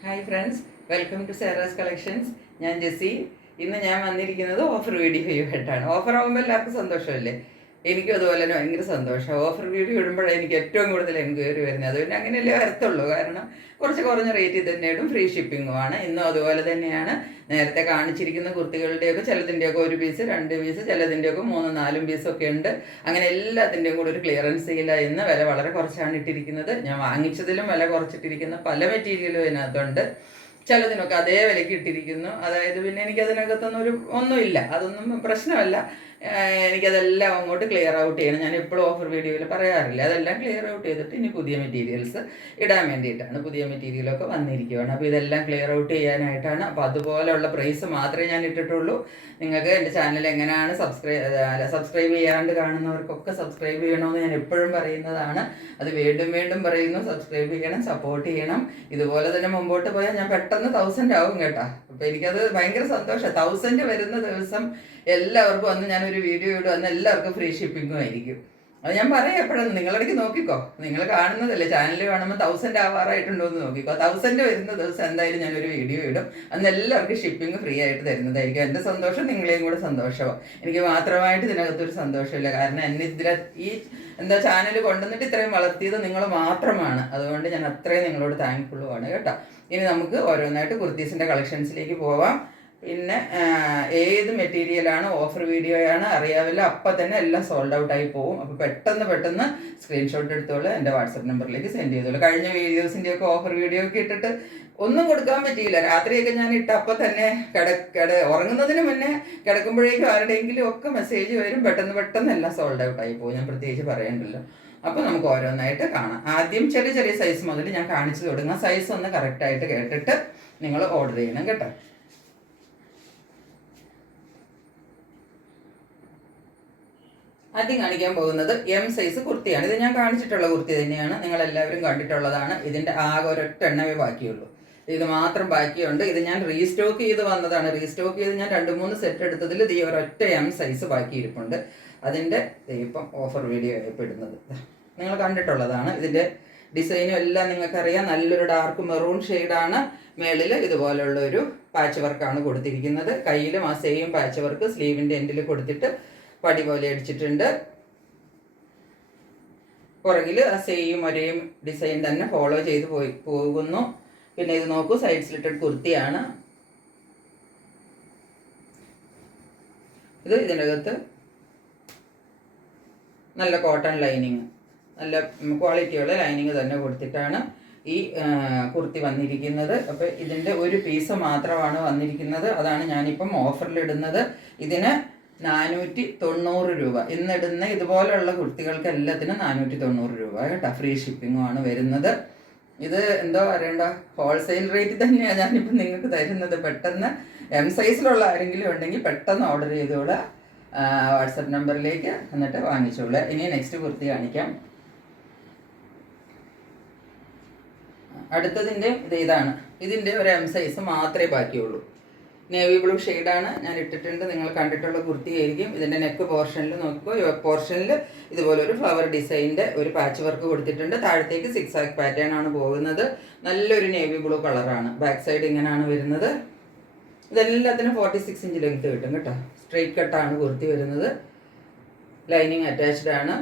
Hi friends, welcome to Sara's collections. ഞാൻ ജെസ്സി. ഇന്ന് ഞാൻ വന്നിരിക്കുന്നത് ഓഫർ വീഡിയോ ആയിട്ടാണ്. ഓഫർ ആകുമ്പോൾ എല്ലാവർക്കും സന്തോഷമല്ലേ? എനിക്കും അതുപോലെ തന്നെ ഭയങ്കര സന്തോഷം. ഓഫർ വീഡിയോ ഇടുമ്പോഴാണ് എനിക്ക് ഏറ്റവും കൂടുതൽ എൻക്വയറി വരുന്നത്. അതുകൊണ്ട് അങ്ങനെയല്ലേ വരത്തുള്ളൂ. കാരണം കുറച്ച് കുറഞ്ഞ റേറ്റിൽ തന്നെ ഇടും, ഫ്രീ ഷിപ്പിങ്ങുമാണ്. ഇന്നും അതുപോലെ തന്നെയാണ്. നേരത്തെ കാണിച്ചിരിക്കുന്ന കുർത്തികളുടെയൊക്കെ ചിലതിൻ്റെയൊക്കെ ഒരു പീസ്, രണ്ട് പീസ്, ചിലതിൻ്റെയൊക്കെ മൂന്നും നാലും പീസൊക്കെ ഉണ്ട്. അങ്ങനെ എല്ലാത്തിൻ്റെയും കൂടെ ഒരു ക്ലിയറൻസ് സെയിലാണ്. ഇന്ന് വില വളരെ കുറച്ചാണ് ഇട്ടിരിക്കുന്നത്. ഞാൻ വാങ്ങിച്ചതിലും വില കുറച്ചിട്ടിരിക്കുന്ന പല മെറ്റീരിയലും ഇതിനകത്തുണ്ട്. ചിലതിനൊക്കെ അതേ വിലയ്ക്ക് ഇട്ടിരിക്കുന്നു. അതായത് പിന്നെ എനിക്കതിനകത്തൊന്നും ഒന്നുമില്ല, അതൊന്നും പ്രശ്നമല്ല. എനിക്കതെല്ലാം അങ്ങോട്ട് ക്ലിയർ ഔട്ട് ചെയ്യണം. ഞാൻ എപ്പോഴും ഓഫർ വീഡിയോയിൽ പറയാറില്ല. അതെല്ലാം ക്ലിയർ ഔട്ട് ചെയ്തിട്ട് ഇനി പുതിയ മെറ്റീരിയൽസ് ഇടാൻ വേണ്ടിയിട്ടാണ്. പുതിയ മെറ്റീരിയലൊക്കെ വന്നിരിക്കുകയാണ്. അപ്പോൾ ഇതെല്ലാം ക്ലിയർ ഔട്ട് ചെയ്യാനായിട്ടാണ്. അപ്പോൾ അതുപോലെയുള്ള പ്രൈസ് മാത്രമേ ഞാൻ ഇട്ടിട്ടുള്ളൂ. നിങ്ങൾക്ക് എൻ്റെ ചാനൽ എങ്ങനെയാണ് സബ്സ്ക്രൈബ് ചെയ്യാണ്ട് കാണുന്നവർക്കൊക്കെ സബ്സ്ക്രൈബ് ചെയ്യണമെന്ന് ഞാൻ എപ്പോഴും പറയുന്നതാണ്. അത് വീണ്ടും വീണ്ടും പറയുന്നു. സബ്സ്ക്രൈബ് ചെയ്യണം, സപ്പോർട്ട് ചെയ്യണം. ഇതുപോലെ തന്നെ മുമ്പോട്ട് പോയാൽ ഞാൻ പെട്ടെന്ന് 1000 ആവും കേട്ടോ. അപ്പോൾ എനിക്കത് ഭയങ്കര സന്തോഷം. 1000 വരുന്ന ദിവസം എല്ലാവർക്കും അന്ന് ഞാനൊരു വീഡിയോ ഇടും. അന്ന് എല്ലാവർക്കും ഫ്രീ ഷിപ്പിങ്ങും ആയിരിക്കും. അത് ഞാൻ പറയാം എപ്പോഴൊന്നും. നിങ്ങളിടയ്ക്ക് നോക്കിക്കോ. നിങ്ങൾ കാണുന്നതല്ലേ, ചാനൽ കാണുമ്പോൾ 1000 ആവാറായിട്ടുണ്ടോ എന്ന് നോക്കിക്കോ. 1000 വരുന്ന ദിവസം എന്തായാലും ഞാനൊരു വീഡിയോ ഇടും. അന്ന് എല്ലാവർക്കും ഷിപ്പിംഗ് ഫ്രീ ആയിട്ട് തരുന്നതായിരിക്കും. എൻ്റെ സന്തോഷം നിങ്ങളെയും കൂടെ സന്തോഷമാണ്. എനിക്ക് മാത്രമായിട്ട് ഇതിനകത്തൊരു സന്തോഷമില്ല. കാരണം എന്നെ ഈ ചാനൽ കൊണ്ടുവന്നിട്ട് ഇത്രയും വളർത്തിയത് നിങ്ങൾ മാത്രമാണ്. അതുകൊണ്ട് ഞാൻ അത്രയും നിങ്ങളോട് താങ്ക്ഫുള്ളുമാണ് കേട്ടോ. ഇനി നമുക്ക് ഓരോന്നായിട്ട് കുർത്തീസിൻ്റെ കളക്ഷൻസിലേക്ക് പോവാം. പിന്നെ ഏത് മെറ്റീരിയലാണ്, ഓഫർ വീഡിയോയാണ് അറിയാവില്ല, അപ്പം തന്നെ എല്ലാം സോൾഡ് ഔട്ടായി പോകും. അപ്പോൾ പെട്ടെന്ന് സ്ക്രീൻഷോട്ട് എടുത്തോളൂ, എൻ്റെ വാട്സപ്പ് നമ്പറിലേക്ക് സെൻഡ് ചെയ്തോളൂ. കഴിഞ്ഞ വീഡിയോസിൻ്റെയൊക്കെ ഓഫർ വീഡിയോ ഒക്കെ ഇട്ടിട്ട് ഒന്നും കൊടുക്കാൻ പറ്റിയില്ല. രാത്രിയൊക്കെ ഞാൻ ഇട്ട അപ്പം തന്നെ ഉറങ്ങുന്നതിന് മുന്നേ കിടക്കുമ്പോഴേക്കും ആരുടെയെങ്കിലും ഒക്കെ മെസ്സേജ് വരും. പെട്ടെന്ന് എല്ലാം സോൾഡ് ഔട്ടായി പോകും. ഞാൻ പ്രത്യേകിച്ച് പറയണ്ടല്ലോ. അപ്പോൾ നമുക്ക് ഓരോന്നായിട്ട് കാണാം. ആദ്യം ചെറിയ സൈസ് മുതൽ ഞാൻ കാണിച്ചു തുടങ്ങാം. സൈസ് ഒന്ന് കറക്റ്റായിട്ട് കേട്ടിട്ട് നിങ്ങൾ ഓർഡർ ചെയ്യണം കേട്ടോ. ആദ്യം കാണിക്കാൻ പോകുന്നത് എം സൈസ് കുർത്തിയാണ്. ഇത് ഞാൻ കാണിച്ചിട്ടുള്ള കുർത്തി തന്നെയാണ്, നിങ്ങളെല്ലാവരും കണ്ടിട്ടുള്ളതാണ്. ഇതിൻ്റെ ആകെ ഒരൊറ്റ എണ്ണമേ ബാക്കിയുള്ളൂ. ഇത് മാത്രം ബാക്കിയുണ്ട്. ഇത് ഞാൻ റീസ്റ്റോക്ക് ചെയ്ത് വന്നതാണ്. റീസ്റ്റോക്ക് ചെയ്ത് ഞാൻ 2-3 സെറ്റ് എടുത്തതിൽ ഇത് ഒരൊറ്റ എം സൈസ് ബാക്കിയിരിപ്പുണ്ട്. അതിൻ്റെ ഇപ്പം ഓഫർ വീഡിയോ ആയിപ്പെടുന്നത് നിങ്ങൾ കണ്ടിട്ടുള്ളതാണ്. ഇതിൻ്റെ ഡിസൈനും എല്ലാം നിങ്ങൾക്കറിയാം. നല്ലൊരു ഡാർക്ക് മെറൂൺ ഷെയ്ഡാണ്. മേളിൽ ഇതുപോലുള്ളൊരു പാച്ച് വർക്കാണ് കൊടുത്തിരിക്കുന്നത്. കയ്യിലും ആ സെയിം പാച്ച് വർക്ക് സ്ലീവിൻ്റെ എൻഡിൽ കൊടുത്തിട്ട് പടി പോലെ അടിച്ചിട്ടുണ്ട്. പുറകിൽ ആ സെയിം ഒരേ ഡിസൈൻ തന്നെ ഫോളോ ചെയ്ത് പോകുന്നു. പിന്നെ ഇത് നോക്കൂ, സൈഡ് സ്ലിറ്റഡ് കുർത്തിയാണ്. ഇത് ഇതിനകത്ത് നല്ല കോട്ടൺ ലൈനിങ്, നല്ല ക്വാളിറ്റിയുള്ള ലൈനിങ് തന്നെ കൊടുത്തിട്ടാണ് ഈ കുർത്തി വന്നിരിക്കുന്നത്. അപ്പോൾ ഇതിൻ്റെ ഒരു പീസ് മാത്രമാണ് വന്നിരിക്കുന്നത്. അതാണ് ഞാനിപ്പം ഓഫറിലിടുന്നത്. ഇതിന് 490 രൂപ. ഇന്നിടുന്ന ഇതുപോലുള്ള കുർത്തികൾക്ക് എല്ലാത്തിനും 490 രൂപ കേട്ടോ. ഫ്രീ ഷിപ്പിങ്ങുമാണ് വരുന്നത്. ഇത് എന്തോ പറയണ്ട, ഹോൾസെയിൽ റേറ്റ് തന്നെയാണ് ഞാനിപ്പോൾ നിങ്ങൾക്ക് തരുന്നത്. പെട്ടെന്ന് എം സൈസിലുള്ള ആരെങ്കിലും ഉണ്ടെങ്കിൽ പെട്ടെന്ന് ഓർഡർ ചെയ്തോളൂ വാട്സപ്പ് നമ്പറിലേക്ക്, എന്നിട്ട് വാങ്ങിച്ചോളൂ. ഇനി നെക്സ്റ്റ് കുർത്തി കാണിക്കാം. അടുത്തതിൻ്റെ ഇതാണ്. ഇതിൻ്റെ ഒരു എം സൈസ് മാത്രമേ ബാക്കിയുള്ളൂ. നേവി ബ്ലൂ ഷെയ്ഡാണ് ഞാൻ ഇട്ടിട്ടുണ്ട്. നിങ്ങൾ കണ്ടിട്ടുള്ള കുർത്തിയായിരിക്കും. ഇതിൻ്റെ നെക്ക് പോർഷനിൽ നോക്കുമ്പോൾ യോക്ക് പോർഷനിൽ ഇതുപോലെ ഒരു ഫ്ലവർ ഡിസൈനിൻ്റെ ഒരു പാച്ച് വർക്ക് കൊടുത്തിട്ടുണ്ട്. താഴത്തേക്ക് സിക്സാക് പാറ്റേൺ ആണ് പോകുന്നത്. നല്ലൊരു നേവി ബ്ലൂ കളറാണ്. ബാക്ക് സൈഡ് ഇങ്ങനെയാണ് വരുന്നത്. ഇതെല്ലാത്തിനും 46 ഇഞ്ച് ലെങ്ത് കിട്ടും കേട്ടോ. സ്ട്രെയിറ്റ് കട്ടാണ് കുർത്തി വരുന്നത്. ലൈനിങ് അറ്റാച്ച്ഡ് ആണ്.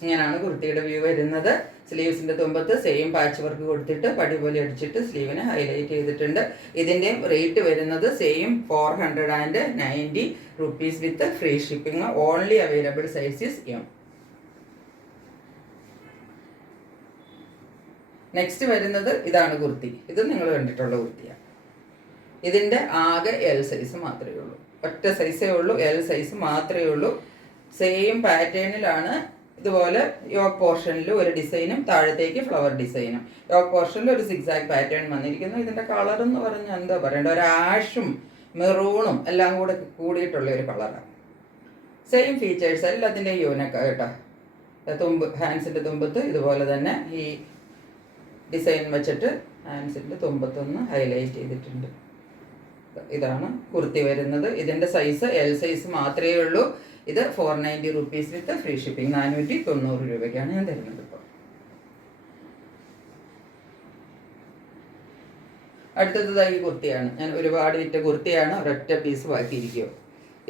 ഇങ്ങനെയാണ് കുർത്തിയുടെ വ്യൂ വരുന്നത്. സ്ലീവ്സിൻ്റെ തുമ്പത്ത് സെയിം പാച്ച് വർക്ക് കൊടുത്തിട്ട് പടി പോലെ അടിച്ചിട്ട് സ്ലീവിനെ ഹൈലൈറ്റ് ചെയ്തിട്ടുണ്ട്. ഇതിൻ്റെ റേറ്റ് വരുന്നത് same 490 rupees with free shipping. Only available size is M. Next വരുന്നത് ഇതാണ് കുർത്തി. ഇത് നിങ്ങൾ കണ്ടിട്ടുള്ള കുർത്തിയാണ്. ഇതിൻ്റെ ആകെ എൽ സൈസ് മാത്രമേ ഉള്ളൂ. ഒറ്റ സൈസേ ഉള്ളൂ, എൽ സൈസ് മാത്രമേ ഉള്ളൂ. സെയിം പാറ്റേണിലാണ്. ഇതുപോലെ യോക്ക് പോർഷനിൽ ഒരു ഡിസൈനും താഴത്തേക്ക് ഫ്ലവർ ഡിസൈനും. യോക്ക് പോർഷനിൽ ഒരു സിക്സാക് പാറ്റേൺ വന്നിരിക്കുന്നു. ഇതിൻ്റെ കളർ എന്ന് പറഞ്ഞാൽ എന്താ പറയണ്ട, ഒരു ആഷും മെറൂണും എല്ലാം കൂടെ കൂടിയിട്ടുള്ള ഒരു കളറാണ്. സെയിം ഫീച്ചേഴ്സ് എല്ലാത്തിൻ്റെയും യൂനൊക്കെ കേട്ടോ. ഹാൻഡ്സിൻ്റെ തുമ്പത്ത് ഇതുപോലെ തന്നെ ഈ ഡിസൈൻ വെച്ചിട്ട് ഹാൻഡ്സിൻ്റെ തുമ്പത്തൊന്ന് ഹൈലൈറ്റ് ചെയ്തിട്ടുണ്ട്. ഇതാണ് കുർത്തി വരുന്നത്. ഇതിൻ്റെ സൈസ് എൽ സൈസ് മാത്രമേ ഉള്ളൂ. ഇത് 490 rupees വിത്ത് ഫ്രീ ഷിപ്പിംഗ്. 490 രൂപയ്ക്കാണ് ഞാൻ തരുന്നത് ഇപ്പോൾ. അടുത്തത് ഈ കുർത്തിയാണ്. ഞാൻ ഒരുപാട് വിറ്റ കുർത്തിയാണ്, ഒരൊറ്റ പീസ് ബാക്കിയിരിക്കുമോ.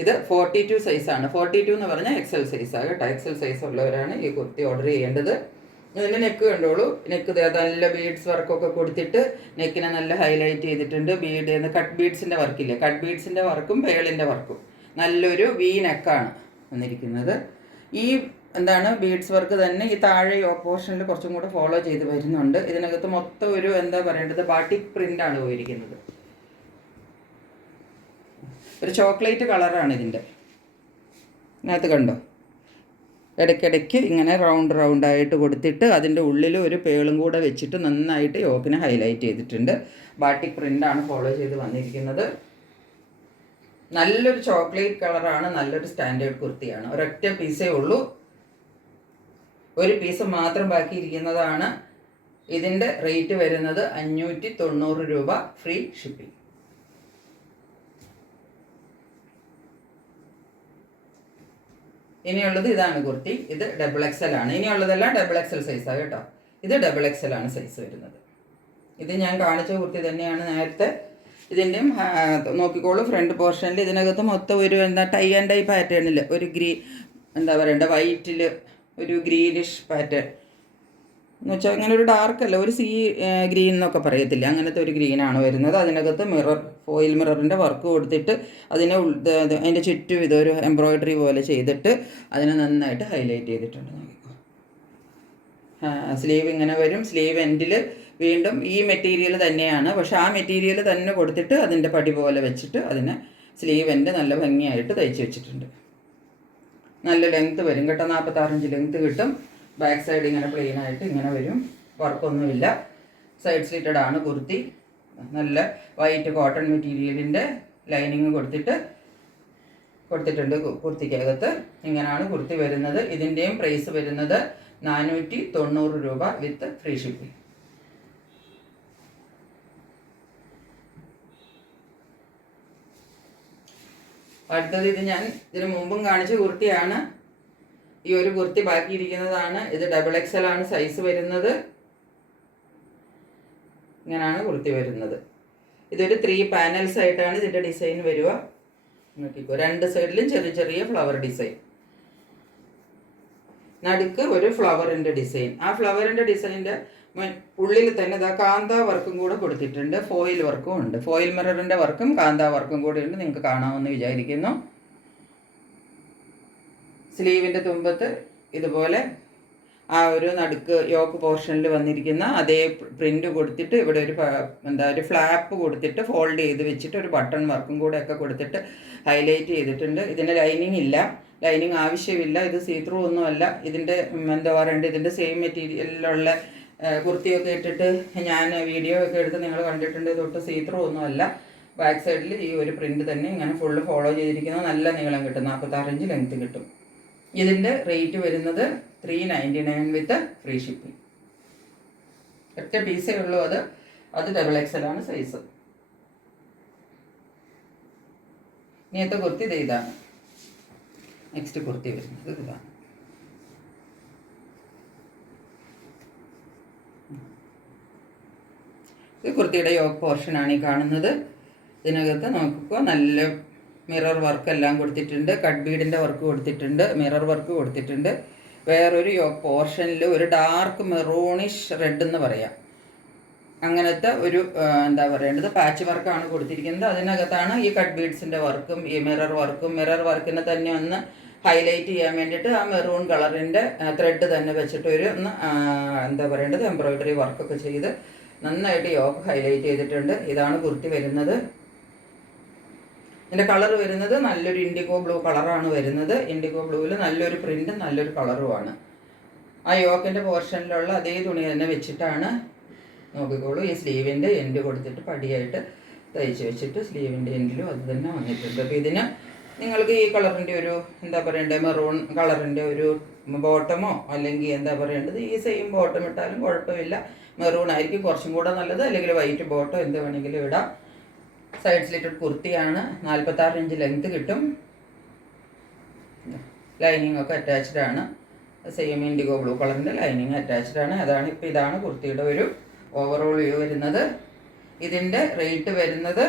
ഇത് 42 സൈസാണ്. 42 എന്ന് പറഞ്ഞാൽ എക്സൽ സൈസാണ് കേട്ടോ. എക്സൽ സൈസ് ഉള്ളവരാണ് ഈ കുർത്തി ഓർഡർ ചെയ്യേണ്ടത്. ഇതിൻ്റെ നെക്ക് കണ്ടോളൂ. നെക്ക് നല്ല ബീഡ്സ് വർക്കൊക്കെ കൊടുത്തിട്ട് നെക്കിനെ നല്ല ഹൈലൈറ്റ് ചെയ്തിട്ടുണ്ട്. കട്ട് ബീഡ്സിൻ്റെ വർക്കില്ലേ, കട്ട് ബീഡ്സിൻ്റെ വർക്കും പേളിൻ്റെ വർക്കും, നല്ലൊരു വി നെക്കാണ് വന്നിരിക്കുന്നത്. ഈ ബീഡ്സ് വർക്ക് തന്നെ ഈ താഴെ പോർഷനിൽ കുറച്ചും കൂടെ ഫോളോ ചെയ്ത് വരുന്നുണ്ട്. ഇതിനകത്ത് മൊത്തം ഒരു ബാട്ടിക് പ്രിൻ്റാണ് പോയിരിക്കുന്നത്. ഒരു ചോക്ലേറ്റ് കളറാണ് ഇതിനകത്ത് കണ്ടോ. ഇടയ്ക്കിടയ്ക്ക് ഇങ്ങനെ റൗണ്ടായിട്ട് കൊടുത്തിട്ട് അതിൻ്റെ ഉള്ളിൽ ഒരു പേളും കൂടെ വെച്ചിട്ട് നന്നായിട്ട് യോക്കിനെ ഹൈലൈറ്റ് ചെയ്തിട്ടുണ്ട്. ബാട്ടിക് പ്രിൻ്റാണ് ഫോളോ ചെയ്ത് വന്നിരിക്കുന്നത്. നല്ലൊരു ചോക്ലേറ്റ് കളറാണ്, നല്ലൊരു സ്റ്റാൻഡേർഡ് കുർത്തിയാണ്. ഒരൊറ്റ പീസേ ഉള്ളൂ, ഒരു പീസ് മാത്രം ബാക്കിയിരിക്കുന്നതാണ്. ഇതിൻ്റെ റേറ്റ് വരുന്നത് 590 രൂപ, ഫ്രീ ഷിപ്പിംഗ്. ഇനിയുള്ളത് ഇതാണ് കുർത്തി. ഇത് XXL ആണ്. ഇനിയുള്ളതെല്ലാം XXL സൈസാണ് കേട്ടോ. ഇത് XXL ആണ് സൈസ് വരുന്നത്. ഇത് ഞാൻ കാണിച്ച കുർത്തി തന്നെയാണ് നേരത്തെ. ഇതിൻ്റെയും നോക്കിക്കോളൂ, ഫ്രണ്ട് പോർഷനിൽ ഇതിനകത്ത് മൊത്തം ഒരു ടൈ ആൻഡ് ഡൈ പാറ്റേണിൽ ഒരു വൈറ്റിൽ ഒരു ഗ്രീനിഷ് പാറ്റേൺ എന്ന് വെച്ചാൽ അങ്ങനെ ഒരു ഡാർക്കല്ല, ഒരു ഗ്രീൻ എന്നൊക്കെ പറയത്തില്ല, അങ്ങനത്തെ ഒരു ഗ്രീനാണ് വരുന്നത്. അതിനകത്ത് ഫോയിൽ മിററിൻ്റെ വർക്ക് കൊടുത്തിട്ട് അതിൻ്റെ ചുറ്റും ഇതൊരു എംബ്രോയിഡറി പോലെ ചെയ്തിട്ട് അതിനെ നന്നായിട്ട് ഹൈലൈറ്റ് ചെയ്തിട്ടുണ്ട്. നോക്കിക്കോ, സ്ലീവ് ഇങ്ങനെ വരും. സ്ലീവ് എൻഡിൽ വീണ്ടും ഈ മെറ്റീരിയൽ തന്നെയാണ്, പക്ഷെ ആ മെറ്റീരിയൽ തന്നെ കൊടുത്തിട്ട് അതിൻ്റെ പടി പോലെ വെച്ചിട്ട് അതിനെ സ്ലീവ് എൻഡ് നല്ല ഭംഗിയായിട്ട് തയ്ച്ച് വെച്ചിട്ടുണ്ട്. നല്ല ലെങ്ത്ത് വരും കേട്ടോ, 46 ഇഞ്ച് ലെങ്ത്ത് കിട്ടും. ബാക്ക് സൈഡ് ഇങ്ങനെ പ്ലെയിൻ ആയിട്ട് ഇങ്ങനെ വരും, വർക്കൊന്നുമില്ല. സൈഡ് സ്ലിറ്റഡ് ആണ് കുർത്തി. നല്ല വൈറ്റ് കോട്ടൺ മെറ്റീരിയലിൻ്റെ ലൈനിങ് കൊടുത്തിട്ടുണ്ട് കുർത്തിക്കകത്ത്. ഇങ്ങനെയാണ് കുർത്തി വരുന്നത്. ഇതിൻ്റെയും പ്രൈസ് വരുന്നത് 490 രൂപ വിത്ത് ഫ്രീ ഷിപ്പിംഗ്. അടുത്തത് ഇത് ഞാൻ ഇതിന് മുമ്പും കാണിച്ച കുർത്തിയാണ്. ഈ ഒരു കുർത്തി ബാക്കിയിരിക്കുന്നതാണ്. ഇത് XXL ആണ് സൈസ് വരുന്നത്. ഇങ്ങനെയാണ് കുർത്തി വരുന്നത്. ഇതൊരു 3 പാനൽസ് ആയിട്ടാണ് ഇതിൻ്റെ ഡിസൈൻ വരിക. നോക്കിക്കോ, രണ്ട് സൈഡിലും ചെറിയ ചെറിയ ഫ്ലവർ ഡിസൈൻ, നടുക്ക് ഒരു ഫ്ലവറിൻ്റെ ഡിസൈൻ. ആ ഫ്ലവറിൻ്റെ ഡിസൈൻ്റെ ഉള്ളിൽ തന്നെ കാന്ത വർക്കും കൂടെ കൊടുത്തിട്ടുണ്ട്, ഫോയിൽ വർക്കും ഉണ്ട്. ഫോയിൽ മിററിൻ്റെ വർക്കും കാന്ത വർക്കും കൂടെ ഉണ്ട്, നിങ്ങൾക്ക് കാണാമെന്ന് വിചാരിക്കുന്നു. സ്ലീവിൻ്റെ തുമ്പത്ത് ഇതുപോലെ ആ ഒരു നടുക്ക് യോക്ക് പോർഷനിൽ വന്നിരിക്കുന്ന അതേ പ്രിൻ്റ് കൊടുത്തിട്ട് ഇവിടെ ഒരു ഫ്ലാപ്പ് കൊടുത്തിട്ട് ഫോൾഡ് ചെയ്ത് വെച്ചിട്ട് ഒരു ബട്ടൺ വർക്കും കൂടെ ഒക്കെ കൊടുത്തിട്ട് ഹൈലൈറ്റ് ചെയ്തിട്ടുണ്ട്. ഇതിന് ലൈനിങ് ഇല്ല, ലൈനിങ് ആവശ്യമില്ല. ഇത് സീത്രൂ ഒന്നുമല്ല. ഇതിൻ്റെ ഇതിൻ്റെ സെയിം മെറ്റീരിയലിലുള്ള കുർത്തിയൊക്കെ ഇട്ടിട്ട് ഞാൻ വീഡിയോ ഒക്കെ എടുത്ത് നിങ്ങൾ കണ്ടിട്ടുണ്ട്. തൊട്ട് സീത്രൂ ഒന്നുമല്ല. ബാക്ക് സൈഡിൽ ഈ ഒരു പ്രിൻ്റ് തന്നെ ഇങ്ങനെ ഫുള്ള് ഫോളോ ചെയ്തിരിക്കുന്നത്. നല്ല നീളം കിട്ടും, 46 ഇഞ്ച് ലെങ്ത്ത് കിട്ടും. ഇതിൻ്റെ റേറ്റ് വരുന്നത് 399 വിത്ത് ഫ്രീ ഷിപ്പിംഗ്. ഒറ്റ പീസേ ഉള്ളൂ, അത് XXL ആണ് സൈസ്. ഇനിയത്തെ കുർത്തി ഇതാണ്. നെക്സ്റ്റ് കുർത്തി വരുന്നത് ഇതാണ്. ഇത് കുർത്തിയുടെ യോക്ക് പോർഷനാണ് ഈ കാണുന്നത്. ഇതിനകത്ത് നോക്കിക്കോ, നല്ല മിറർ വർക്ക് എല്ലാം കൊടുത്തിട്ടുണ്ട്, കട്ട് ബീഡിൻ്റെ വർക്ക് കൊടുത്തിട്ടുണ്ട്, മിറർ വർക്ക് കൊടുത്തിട്ടുണ്ട്. വേറൊരു യോക്ക് പോർഷനിൽ ഒരു ഡാർക്ക് മെറൂണിഷ് റെഡ് എന്ന് പറയാം, അങ്ങനത്തെ ഒരു പാച്ച് വർക്കാണ് കൊടുത്തിരിക്കുന്നത്. അതിനകത്താണ് ഈ കട്ട് ബീഡ്സിൻ്റെ വർക്കും ഈ മിറർ വർക്കും. മിറർ വർക്കിനെ തന്നെ ഒന്ന് ഹൈലൈറ്റ് ചെയ്യാൻ വേണ്ടിയിട്ട് ആ മെറൂൺ കളറിൻ്റെ ത്രെഡ് തന്നെ വെച്ചിട്ട് ഒരു എംബ്രോയിഡറി വർക്കൊക്കെ ചെയ്ത് നന്നായിട്ട് യോക്ക് ഹൈലൈറ്റ് ചെയ്തിട്ടുണ്ട്. ഇതാണ് കുർത്തി വരുന്നത്. ഇതിൻ്റെ കളർ വരുന്നത് നല്ലൊരു ഇൻഡിഗോ ബ്ലൂ കളറാണ് വരുന്നത്. ഇൻഡിഗോ ബ്ലൂവിൽ നല്ലൊരു പ്രിൻറ്റും നല്ലൊരു കളറുമാണ്. ആ യോക്കിൻ്റെ പോർഷനിലുള്ള അതേ തുണി തന്നെ വെച്ചിട്ടാണ്, നോക്കിക്കോളൂ, ഈ സ്ലീവിൻ്റെ എൻഡ് കൊടുത്തിട്ട് പടിയായിട്ട് തയ്ച്ച് വെച്ചിട്ട് സ്ലീവിൻ്റെ എൻഡിലും അത് തന്നെ വന്നിട്ടുണ്ട്. അപ്പോൾ ഇതിന് നിങ്ങൾക്ക് ഈ കളറിൻ്റെ ഒരു മെറൂൺ കളറിൻ്റെ ഒരു ബോട്ടമോ അല്ലെങ്കിൽ ഈ സെയിം ബോട്ടം ഇട്ടാലും കുഴപ്പമില്ല. മെറൂൺ ആയിരിക്കും കുറച്ചും കൂടെ നല്ലത്, അല്ലെങ്കിൽ വൈറ്റ് ബോട്ടോ എന്ത് വേണമെങ്കിലും ഇടാം. സൈഡ് സ്ലിറ്റഡ് കുർത്തിയാണ്. 46 ഇഞ്ച് ലെങ്ത്ത് കിട്ടും. ലൈനിങ് ഒക്കെ അറ്റാച്ച്ഡ് ആണ്. സെയിം ഇൻഡിഗോ ബ്ലൂ കളറിൻ്റെ ലൈനിങ് അറ്റാച്ച്ഡ് ആണ്. ഇതാണ് കുർത്തിയുടെ ഒരു ഓവറോൾ വ്യൂ വരുന്നത്. ഇതിൻ്റെ റേറ്റ് വരുന്നത്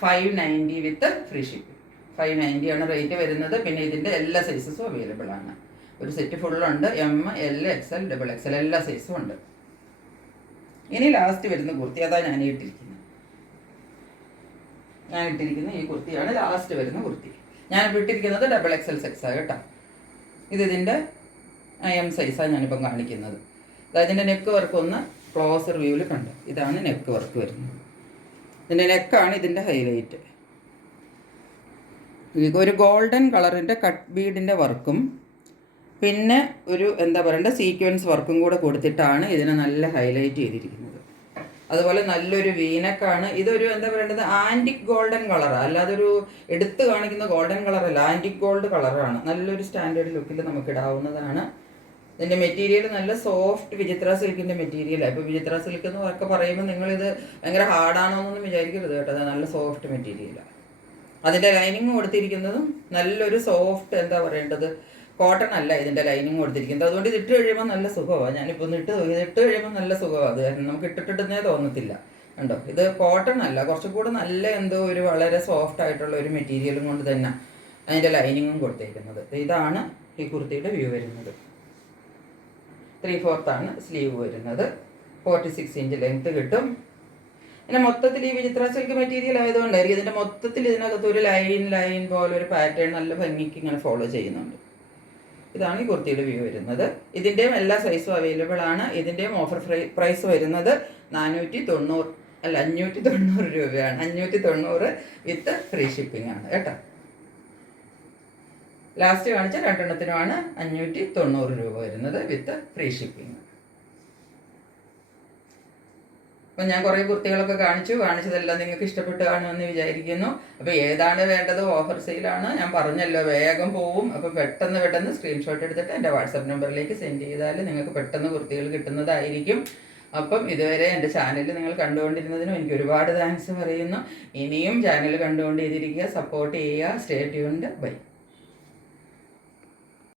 590 വിത്ത് ഫ്രീ ഷിപ്പിംഗ്. 590 ആണ് റേറ്റ് വരുന്നത്. പിന്നെ ഇതിൻ്റെ എല്ലാ സൈസസും അവൈലബിൾ ആണ്. ഒരു സെറ്റ് ഫുള്ളുണ്ട്. എം, എൽ, XL, XXL എല്ലാ സൈസും ഉണ്ട്. ഇനി ലാസ്റ്റ് വരുന്ന കുർത്തി, അതാ ഞാൻ ഇട്ടിരിക്കുന്നത് ഈ കുർത്തിയാണ് ലാസ്റ്റ് വരുന്ന കുർത്തി. ഞാനിപ്പോൾ ഇട്ടിരിക്കുന്നത് XXL സൈസാണ് കേട്ടോ. ഇതിൻ്റെ M സൈസാണ് ഞാനിപ്പം കാണിക്കുന്നത്. അതായത് ഇതിൻ്റെ നെക്ക് വർക്ക് ഒന്ന് ക്ലോസർ വ്യൂവിൽ കണ്ടു. ഇതാണ് നെക്ക് വർക്ക് വരുന്നത്. ഇതിൻ്റെ നെക്കാണ് ഇതിൻ്റെ ഹൈലൈറ്റ്. ഒരു ഗോൾഡൻ കളറിൻ്റെ കട്ട് ബീഡിൻ്റെ വർക്കും പിന്നെ ഒരു എന്താ പറയണ്ട സീക്വൻസ് വർക്കും കൂടെ കൊടുത്തിട്ടാണ് ഇതിനെ നല്ല ഹൈലൈറ്റ് ചെയ്തിരിക്കുന്നത്. അതുപോലെ നല്ലൊരു വീനക്കാണ്. ഇതൊരു എന്താ പറയേണ്ടത് ആൻറ്റിക് ഗോൾഡൻ കളറാണ്, അല്ലാതെ ഒരു എടുത്ത് കാണിക്കുന്ന ഗോൾഡൻ കളറല്ല, ആൻറ്റിക് ഗോൾഡ് കളറാണ്. നല്ലൊരു സ്റ്റാൻഡേർഡ് ലുക്കിൽ നമുക്ക് ഇടാവുന്നതാണ്. ഇതിൻ്റെ മെറ്റീരിയൽ നല്ല സോഫ്റ്റ് വിചിത്ര സിൽക്കിൻ്റെ മെറ്റീരിയലാണ്. ഇപ്പോൾ വിചിത്ര സിൽക്ക് എന്ന് ഒക്കെ പറയുമ്പോൾ നിങ്ങളിത് ഭയങ്കര ഹാർഡാണോ എന്നൊന്നും വിചാരിക്കരുത് കേട്ടോ. അത് നല്ല സോഫ്റ്റ് മെറ്റീരിയലാണ്. അതിൻ്റെ ലൈനിങ് കൊടുത്തിരിക്കുന്നതും നല്ലൊരു സോഫ്റ്റ് എന്താ പറയേണ്ടത് കോട്ടൺ അല്ല ഇതിൻ്റെ ലൈനിങ് കൊടുത്തിരിക്കുന്നത്. അതുകൊണ്ട് ഇത് ഇട്ട് കഴിയുമ്പോൾ നല്ല സുഖമാണ്. ഞാനിപ്പോൾ ഇട്ട് കഴിയുമ്പോൾ നല്ല സുഖമാണ്. അത് കാരണം നമുക്ക് ഇട്ടിട്ടേ തോന്നത്തില്ല. കണ്ടോ, ഇത് കോട്ടൺ അല്ല, കുറച്ചും കൂടെ നല്ല എന്തോ ഒരു വളരെ സോഫ്റ്റ് ആയിട്ടുള്ള ഒരു മെറ്റീരിയലും കൊണ്ട് തന്നെ അതിൻ്റെ ലൈനിങ്ങും കൊടുത്തിരിക്കുന്നത്. ഇതാണ് ഈ കുർത്തിയുടെ വ്യൂ വരുന്നത്. 3/4 ആണ് സ്ലീവ് വരുന്നത്. 46 ഇഞ്ച് ലെങ്ത്ത് കിട്ടും. പിന്നെ മൊത്തത്തിൽ ഈ വിചിത്ര സിൽക്ക് മെറ്റീരിയൽ ആയതുകൊണ്ടായിരിക്കും ഇതിൻ്റെ മൊത്തത്തിൽ ഇതിനകത്ത് ഒരു ലൈൻ പോലെ ഒരു പാറ്റേൺ നല്ല ഭംഗിക്ക് ഇങ്ങനെ ഫോളോ ചെയ്യുന്നുണ്ട്. ഇതാണ് ഈ കുർത്തിയുടെ വ്യൂ വരുന്നത്. ഇതിൻ്റെയും എല്ലാ സൈസും അവൈലബിൾ ആണ്. ഇതിൻ്റെയും ഓഫർ പ്രൈസ് വരുന്നത് 590 രൂപയാണ്. 590 വിത്ത് ഫ്രീ ഷിപ്പിംഗ് ആണ് കേട്ടോ. ലാസ്റ്റ് കാണിച്ച രണ്ടെണ്ണത്തിനുമാണ് 590 രൂപ വരുന്നത് വിത്ത് ഫ്രീ ഷിപ്പിംഗ്. അപ്പം ഞാൻ കുറേ കുർത്തികളൊക്കെ കാണിച്ചതെല്ലാം നിങ്ങൾക്ക് ഇഷ്ടപ്പെട്ട് കാണുമെന്ന് വിചാരിക്കുന്നു. അപ്പോൾ ഏതാണ് വേണ്ടത്? ഓഫർ സെയിലാണ്, ഞാൻ പറഞ്ഞല്ലോ, വേഗം പോവും. അപ്പോൾ പെട്ടെന്ന് സ്ക്രീൻഷോട്ട് എടുത്തിട്ട് എൻ്റെ വാട്സപ്പ് നമ്പറിലേക്ക് സെൻഡ് ചെയ്താൽ നിങ്ങൾക്ക് പെട്ടെന്ന് കുർത്തികൾ കിട്ടുന്നതായിരിക്കും. അപ്പം ഇതുവരെ എൻ്റെ ചാനൽ നിങ്ങൾ കണ്ടുകൊണ്ടിരുന്നതിനും എനിക്ക് ഒരുപാട് താങ്ക്സ് പറയുന്നു. ഇനിയും ചാനൽ കണ്ടുകൊണ്ടിരിക്കുക, സപ്പോർട്ട് ചെയ്യുക. Stay tuned. ബൈ.